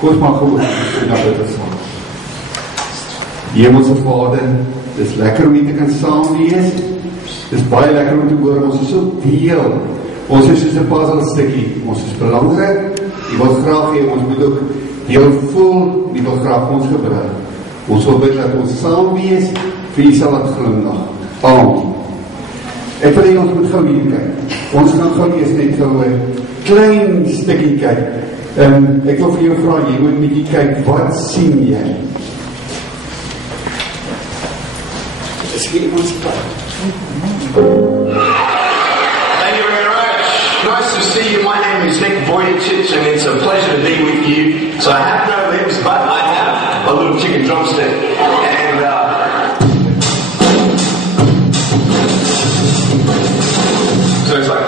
Kom ons maak gewoon en dan bid ons saam. Hemelse Vader, dis lekker om hier te kan saam wees. Dis baie lekker om te hoor, ons is so deel. Ons is soos 'n puzzle stukkie. Ons is belangrik. Die wil graag hê, ons moet ook deel voel, die wil graag ons gebruik. Ons wil bid dat ons saam wees, vir U sal het glimlag. Amen. Ek wil hê ons moet gou hier kyk. Ons gaan gou eers net gou 'n klein stukkie kyk. Ek wil vir jou vra, jy moet 'n bietjie kyk, wat sien jy? Is hier iemand se plek? Thank you very much. Nice to see you. My name is Nick Vujicic, and it's a pleasure to be with you. So I have no limbs, but I have a little chicken drumstick. And so it's like,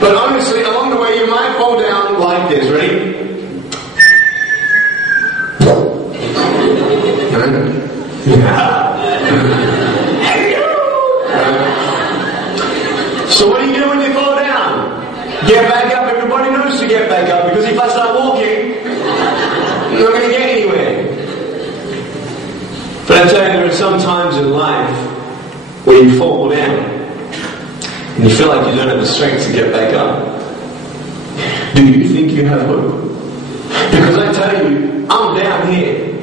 but honestly, along the way, you might fall down like this. Ready? So what do you do when you fall down? Get back up. Everybody knows to get back up, because if I start walking, you're not going to get anywhere. But I tell you, there are some times in life where you fall down and you feel like you don't have the strength to get back up. Do you think you have hope? Because I tell you, I'm down here,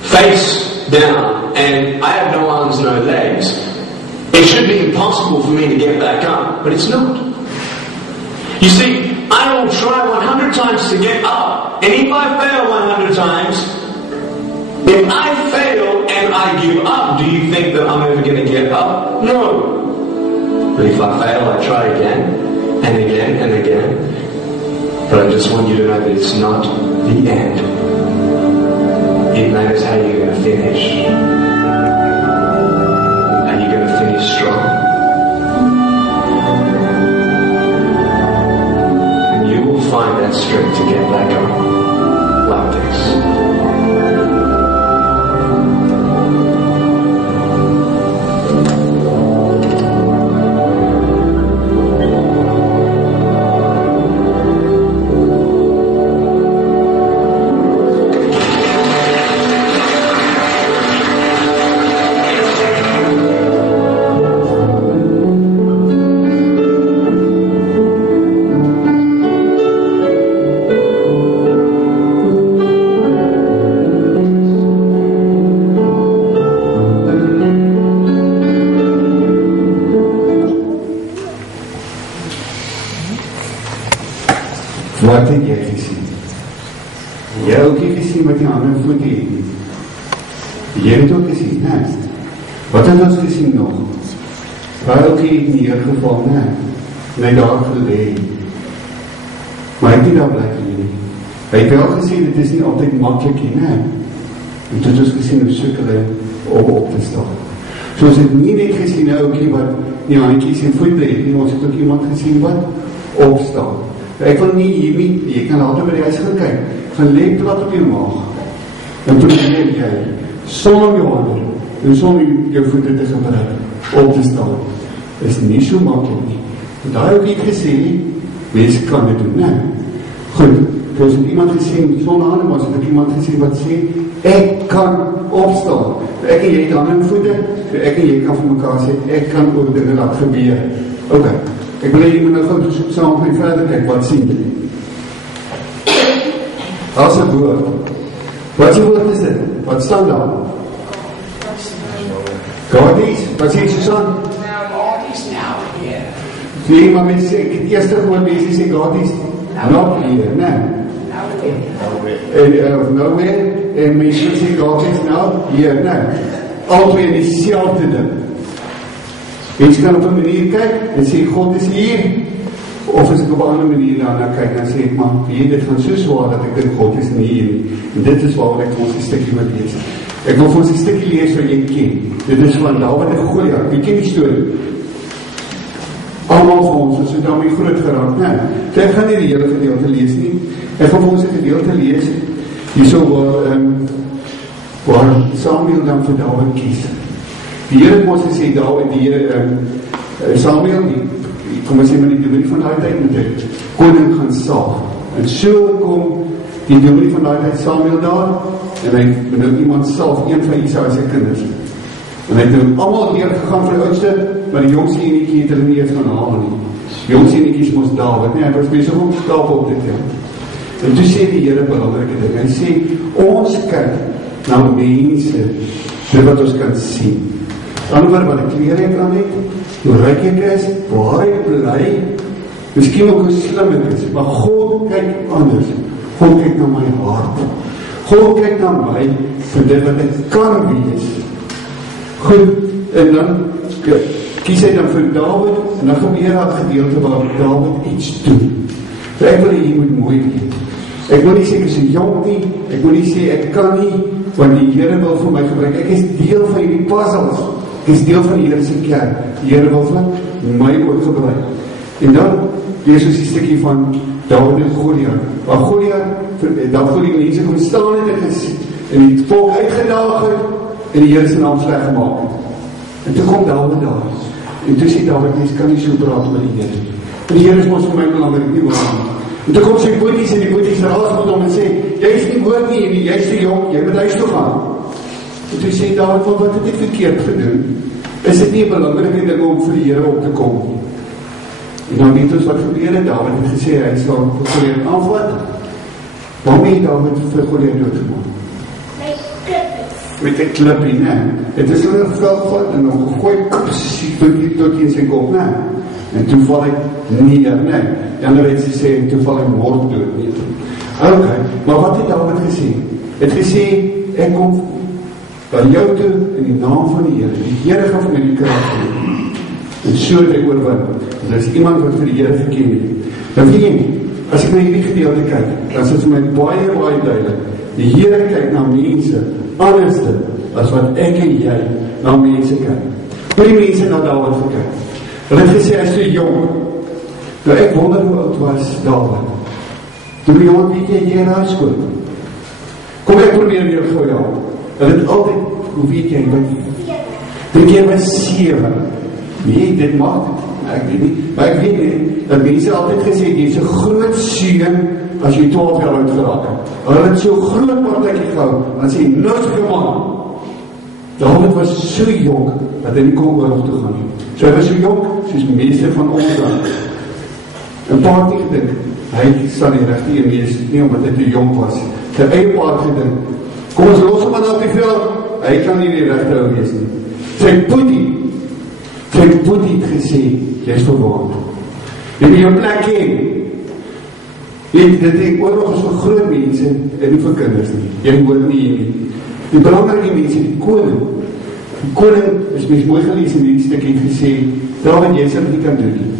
face down, and I have no arms, no legs. It should be impossible for me to get back up, but it's not. You see, I will try 100 times to get up, and if I fail 100 times, if I fail and I give up, do you think that I'm ever going to get up? No. But if I fail, I try again, and again, and again. But I just want you to know that it's not the end. It matters how you're going to finish. Are you going to finish strong? And you will find that strength to get back up like this. Wat het jy gesien? Jy het ook nie gesien wat die ander voet het nie. Jy het ook gesien, ne? Wat het ons gesien nog? Waar ook nie neergeval, ne? Net daar gelê. Maar hy het nie daar blyk nie. Hy het wel gesien, dit is nie altyd maklik nie, ne? En toe het ons gesien hoe sukkel hy om op te staan. So ons het nie net gesien nou ook nie wat die handjies en voet het nie, ons het ook iemand gesien wat opstaan. Ek wil nie hiermee, jy kan later by die huis gaan kyk, gaan leek plat op jou maag, en probeer jy, sonder jou handen, en sonder jou voete te gebruik, op te staan, is nie so makkelijk nie. Want daar heb ek gesê, mense kan dit doen, ne? Goed, ons het iemand gesê, sonder handen, maar het iemand gesê wat sê, ek kan opstaan, ek en jy het handen en voete, ek en jy kan vir mekaar sê, ek kan ook dinge laat gebeur. Ok, ek wil jy moet nou gauw gesoek saam met my verder kyk, wat sien jy? Daar is 'n woord. Wat is die woord is dit? Wat staan daar? God is, wat sê Susan? God is now here. Nee, maar mense sê, ek het eerste gehoor mense sê God is not here, ne? Nowhere, en mense sê God is now here, ne? Albei in dieselfde ding. Mense kan op 'n manier kyk en sê God is hier, of as ek op 'n ander manier daarna kyk en sê ek maar, dit gaan so swaar dat ek dink God is nie hier nie. En dit is waarom ek ons 'n stukkie wil lees. Ek wil vir ons 'n stukkie lees wat jy ken. Dit is van Dawid en Goliat. Jy ken die storie. Almal van ons is daarmee groot geraak, né? So ek gaan nie die hele gedeelte lees nie. Ek gaan vir ons 'n gedeelte lees hierso waar Samuel dan vir Dawid kies. Die Here het mos gesê Dawid, die Here Samuel, kom ons sê maar die dominee van daai tyd met die koning gaan saag. En so kom die dominee van daai tyd Samuel daar en hy benoem iemand salf, een van Isaia se kinders. En hy het nou almal deur gegaan vir die oudste, maar die jongste enetjie het hulle nie eens gaan haal nie. Die jongste enetjie is mos Dawid, nee, hy was besig om skaap op te tel. En toe sê die Here belangrike ding. Hy sê ons kyk na mense so wat ons kan sien. Anders wat die klere ek aan het, hoe ryk ek is, waar ek bly, miskien ook hoe slim ek is, maar God kyk anders. God kyk na my hart. God kyk na my vir dit wat ek kan wees. Goed, en dan kies hy dan vir Dawid, en dan gebeur dat gedeelte waar Dawid iets doen. So ek wil hier moet mooi weet. Ek wil nie sê ek is jong nie, ek wil nie sê ek kan nie, want die Here wil vir my gebruik. Ek is deel van hierdie puzzles. Ek is deel van die Here se kerk. Die Here wil vir my ook gebruik. En dan lees ons die stukkie van Dawid en Goliat. Waar Goliat, dan voor die mense kom staan en die volk uitgedaag het en die Here se naam sleg gemaak het. En toe kom Dawid daar. En toe sê Dawid, mens kan nie so praat met die Here. En die Here is mos vir my belangrik, nie waar. En toe kom sy boeties en die boeties raas met hom en sê, jy is nie woord nie, jy is te jong, jy moet huis toe gaan. En toe sê Dawid, wat het ek verkeerd gedoen? Is dit nie 'n belangrike ding om vir die Here op te kom? En dan weet ons wat gebeur het. Dawid het gesê, hy sal vir Goliat aanvat. Waarmee het Dawid vir Goliat doodgemaak? Met 'n klippie, né? Het is hulle geval en dan gegooi tot in sy kop, né? En toe val hy neer, né? Die ander het gesê, toe val hy mord dood, nie? Okay, maar wat het Dawid gesê? Het gesê, ek kom by jou toe in die naam van die Here. Die Here gaan vir my die krag gee. En so het ek oorwin. En is iemand wat vir die Here geken het. Dan weet jy, as ek na hierdie gedeelte kyk, dan is dit vir my baie duidelik. Die Here kyk na mense anders as wat ek en jy na mense kyk. Hoe die mense na Dawid gekyk. Hulle het gesê, hy is so jong. Nou ek wonder hoe oud was Dawid. Toe die jongen weet jy raaiskool. Kom ek probeer weer gou jou. Hulle het altyd, hoe weet jy, dink jy was 7. Nee, dit maak dit. Ek weet nie, maar ek weet nie, dat mense altyd gesê, jy is 'n groot seun as jy 12 jaar oud geraak het. Hulle het so groot partytjie gehou, en sê, nou is ek 'n man. Dawid was so jonk, dat hy nie kon oorlog toe gaan nie. So hy was so jonk, soos mense van ons dan. En paar het gedink, hy sal nie regtig een wees, nie omdat hy te jonk was. Sy eie paar het gedink, kom ons los hom aan op die veld, hy kan nie die regte ou wees nie. Sy boetie het gesê, jy is verwaand. Jy moet jou plek ken. Dit oorlog is vir groot mense en nie vir kinders nie. Jy hoort nie hier nie. Die belangrike mense, die koning. Die koning is mens mooi gelees in die stukkie het gesê, Dawid, jy sal nie kan doen nie.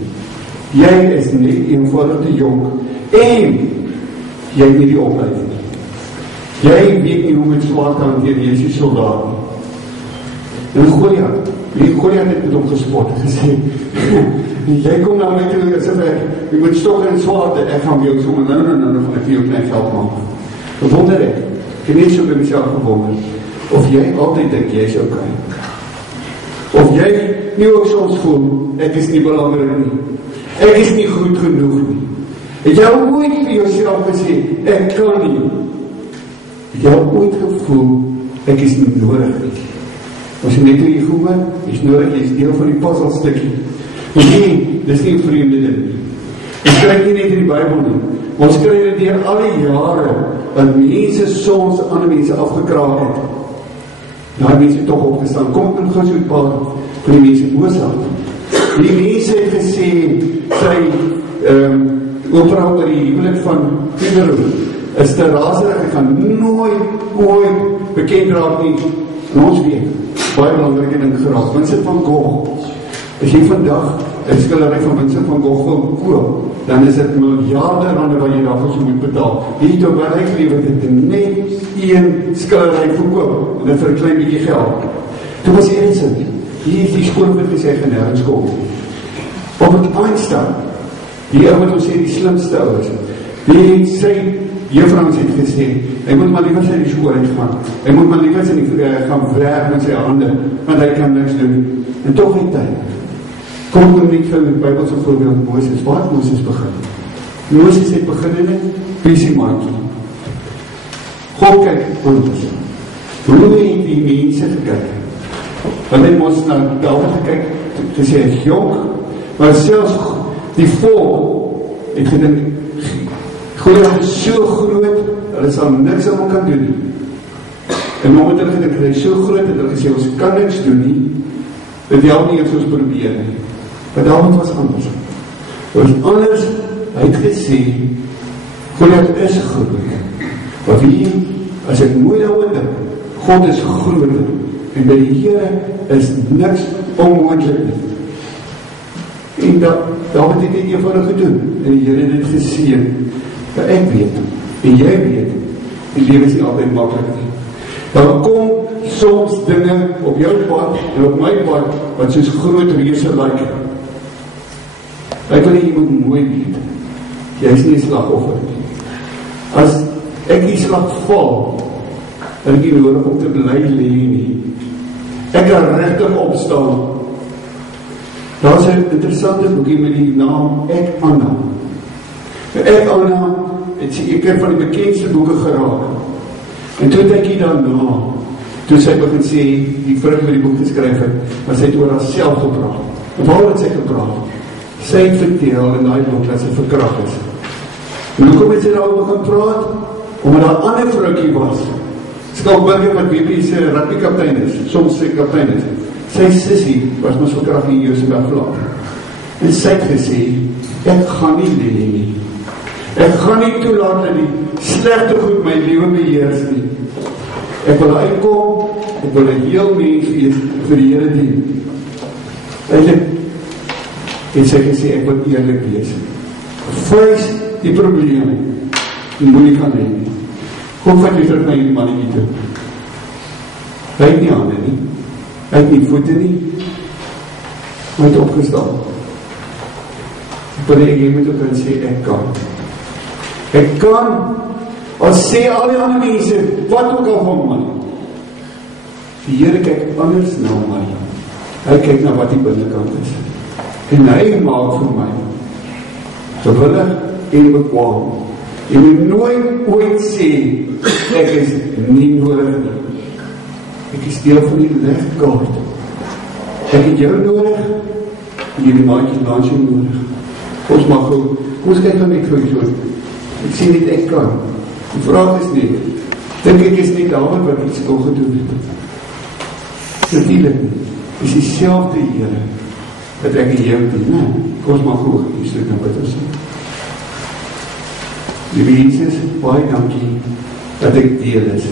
Jy is nie eenvoudig te jonk en jy het nie die opleiding nie. Jy weet nie hoe met swaar te hanteer, jy is die soldaat nie. En Goliat het met hom gespot en gesê, jy kom na my toe, asof ek moet stok en swaard, ek gaan jou sommer, nou, van ek vir jou klein geld maak. Wonder ek het net so by myself gewonder, of jy altyd dink, jy is okay. Of jy nie ook soms voel, ek is nie belangrik nie. Ek is nie goed genoeg nie. Het jy al ooit vir jouself gesê, ek kan nie. Het jy al ooit gevoel, ek is nie nodig nie. As jy net hoe jy gehoor, is nodig, jy is deel van die puzzelstukkie. Nee, dis nie 'n vreemde ding nie. Ons kry nie net in die Bybel nie. Ons kry dit deur al die jare, dat mense soms ander mense afgekraak het. Daar mense toch opgestaan. Kom in gou so 'n paar van die mense Mozart. Die mense het gesê, sy oorpraat oor die huwelik van Figaro, is te raserig, ek gaan nooit bekend raak nie. En ons weet, baie belangrike ding geraak, Vincent van Gogh. As jy vandag 'n skildery van Vincent van Gogh wil koop, dan is dit miljarde rande wat jy daarvoor moet betaal. Hier toe waar ek lewe, dit net een skildery verkoop, en dit vir 'n klein bietjie geld. Toe was Edison, hier is die skool wat gesê gaan nergens kom. Op het Einstein, die ou wat ons sê die slimste ou is, die sê, juffrou het gesê, hy moet maar liever in die skool uitgaan, hy moet maar liever in die gaan werk met sy hande, want hy kan niks doen. En toch die tyd, kom net vir die Bybelse voorbeeld Moses. Waar het Moses begin? Moses het begin in 'n visiemaatjie. God kyk anders. Hoe het die mense gekyk? Hulle het mos na Dawid gekyk, gesê hy is jonk, maar selfs die volk het gedink, Goliat is so groot, hulle sal niks aan hom kan doen nie. En moment hulle gedink, hy is so groot, het hulle gesê, ons kan niks doen nie, dit help nie eens ons probeer nie. Maar Dawid was anders. Dit was anders, hy het gesê, Goliat is groot. Maar wie, as ek mooi daaroor dink, God is groot, en by die Here is niks onmoontlik nie. En Dawid het dit eenvoudig gedoen, en die Here het dit geseën. Maar ek weet, en jy weet, die lewe is nie altyd maklik nie. Dan kom soms dinge op jou pad en op my pad wat soos groot reuse lyk. Ek wil nie, jy moet mooi weet, jy is nie 'n slagoffer nie. As ek die slag val, dan ek nie nodig om te bly lê nie. Ek kan regtig opstaan. Daar is 'n interessante boekie met die naam Ek Anna. Ek Anna het seker van die bekendste boeke geraak. En toe dink ek daarna, toe sy begin sê, die vrou wat die boek geskryf het, maar sy het oor haarself gepraat. En waar het sy gepraat? Sy het vertel in daai boek dat sy verkragt is. En hoekom het sy daaroor begin praat? Omdat daar 'n ander vroukie was. Skalkburger wat WP se rugbykaptein is, soms sy kaptein is. Sy sussie was mos verkragt in Johannesburg vlak. En sy het gesê, ek gaan nie lê nie. Ek gaan nie toelaat dat die slegte goed my lewe beheers nie. Ek wil uitkom, ek wil 'n heel mens wees vir die Here dien. En sy gesê, ek wil eerlik wees. Vrees die probleem, en moet nie kan hê nie. Kom vat jy terug na die mannetjie toe. Hy het nie hande nie, hy het nie voete nie, hy het opgestaan. Wanneer jy moet ook kan sê, ek kan. Ek kan, as sê al die ander mense, wat ook al van my. Die Here kyk anders na my. Hy kyk na wat die binnekant is. En hy maak vir my gewillig en bekwaam. Jy moet nooit ooit sê, ek is nie nodig nie. Ek is deel van die legkaart. Ek het jou nodig, en jy die maatjie langs jou nodig. Ons mag goed, kom ons kyk van my groei so. Ek sê net ek kan. Die vraag is net, dink ek is nie Dawid wat iets kon gedoen het. Natuurlijk nie. Is die selfde Here wat ek in jou doen. Nee, kom ons mag goed, die stuk dan wat ons sê. Liewe Jesus, baie dankie dat ek deel is.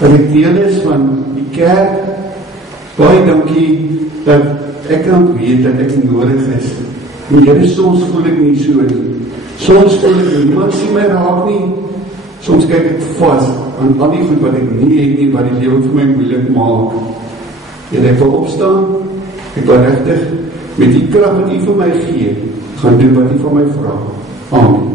Dat ek deel is van die kerk. Baie dankie dat ek kan weet dat ek nodig is. En Here, soms voel ek nie so nie. Soms voel ek niemand sien my raak nie. Soms kyk ek vas aan al die goed wat ek nie het nie, wat die lewe vir my moeilik maak. Here, ek wil opstaan. Ek wil regtig met die krag wat U vir my gee, gaan doen wat U van my vra. Amen.